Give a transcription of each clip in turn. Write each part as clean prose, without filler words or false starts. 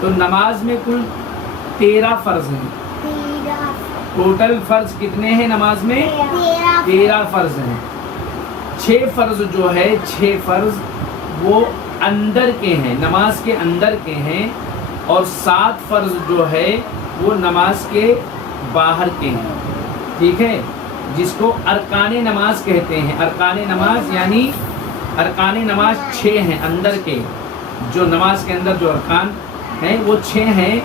تو نماز میں کل 13 فرض ہیں. ٹوٹل فرض کتنے ہیں نماز میں؟ 13 فرض ہیں. 6 فرض جو ہے 6 فرض وہ اندر کے ہیں، نماز کے اندر کے ہیں، اور 7 فرض جو ہے وہ نماز کے باہر کے ہیں. ٹھیک ہے، جس کو ارکان نماز کہتے ہیں. ارکان نماز یعنی ارکان نماز 6 ہیں اندر کے، جو نماز کے اندر جو ارکان ہیں وہ 6 ہیں،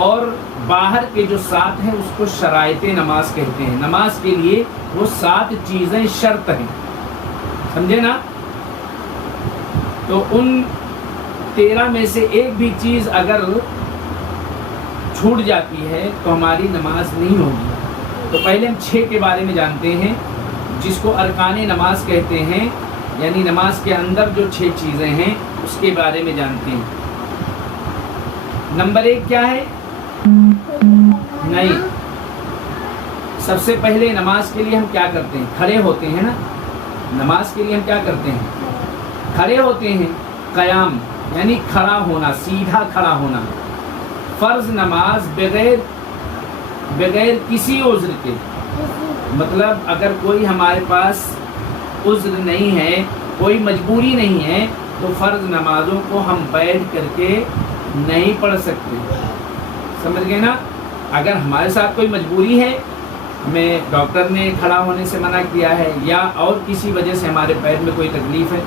اور باہر کے جو 7 ہیں اس کو شرائط نماز کہتے ہیں. نماز کے لیے وہ 7 چیزیں شرط ہیں، سمجھے نا؟ تو ان 13 میں سے ایک بھی چیز اگر چھوٹ جاتی ہے تو ہماری نماز نہیں ہوگی. تو پہلے ہم 6 کے بارے میں جانتے ہیں، جس کو ارکان نماز کہتے ہیں، یعنی نماز کے اندر جو 6 چیزیں ہیں اس کے بارے میں جانتے ہیں. نمبر 1 کیا ہے؟ نہیں، سب سے پہلے نماز کے لیے ہم کیا کرتے ہیں؟ کھڑے ہوتے ہیں نا. نماز کے لیے ہم کیا کرتے ہیں؟ کھڑے ہوتے ہیں. قیام یعنی کھڑا ہونا، سیدھا کھڑا ہونا. فرض نماز بغیر کسی عذر کے، مطلب اگر کوئی ہمارے پاس عذر نہیں ہے، کوئی مجبوری نہیں ہے، تو فرض نمازوں کو ہم بیٹھ کر کے نہیں پڑھ سکتے. سمجھ گئے نا؟ اگر ہمارے ساتھ کوئی مجبوری ہے، ہمیں ڈاکٹر نے کھڑا ہونے سے منع کیا ہے، یا اور کسی وجہ سے ہمارے پیر میں کوئی تکلیف ہے،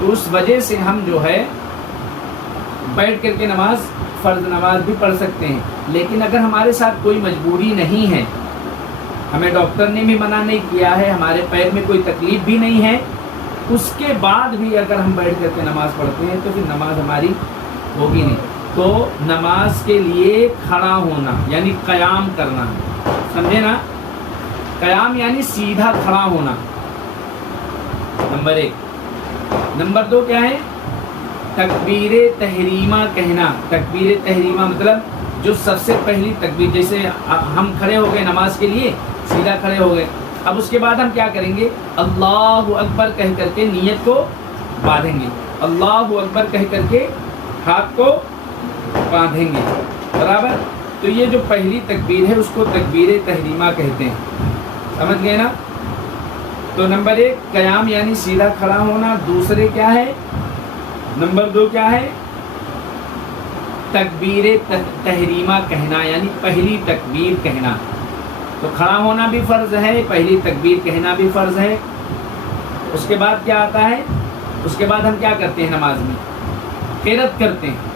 تو اس وجہ سے ہم جو ہے بیٹھ کر کے فرض نماز بھی پڑھ سکتے ہیں. لیکن اگر ہمارے ساتھ کوئی مجبوری نہیں ہے، ہمیں ڈاکٹر نے بھی منع نہیں کیا ہے، ہمارے پیر میں کوئی تکلیف بھی نہیں ہے، اس کے بعد بھی اگر ہم بیٹھ کر کے نماز پڑھتے ہیں تو پھر نماز ہماری ہوگی نہیں. تو نماز کے لیے کھڑا ہونا یعنی قیام کرنا، سمجھے نا؟ قیام یعنی سیدھا کھڑا ہونا، نمبر 1. نمبر 2 کیا ہے؟ تکبیر تحریمہ کہنا. تکبیر تحریمہ مطلب جو سب سے پہلی تکبیر، جیسے ہم کھڑے ہو گئے نماز کے لیے، سیدھا کھڑے ہو گئے، اب اس کے بعد ہم کیا کریں گے؟ اللہ اکبر کہہ کر کے نیت کو باندھیں گے. اللہ اکبر کہہ کر کے ہاتھ کو باندھیں گے، برابر. تو یہ جو پہلی تکبیر ہے اس کو تکبیر تحریمہ کہتے ہیں. سمجھ گئے نا؟ تو نمبر 1 قیام یعنی سیدھا کھڑا ہونا. دوسرے کیا ہے؟ نمبر 2 کیا ہے؟ تکبیر تحریمہ کہنا یعنی پہلی تکبیر کہنا. تو کھڑا ہونا بھی فرض ہے، پہلی تکبیر کہنا بھی فرض ہے. اس کے بعد کیا آتا ہے؟ اس کے بعد ہم کیا کرتے ہیں نماز میں؟ قرات کرتے ہیں.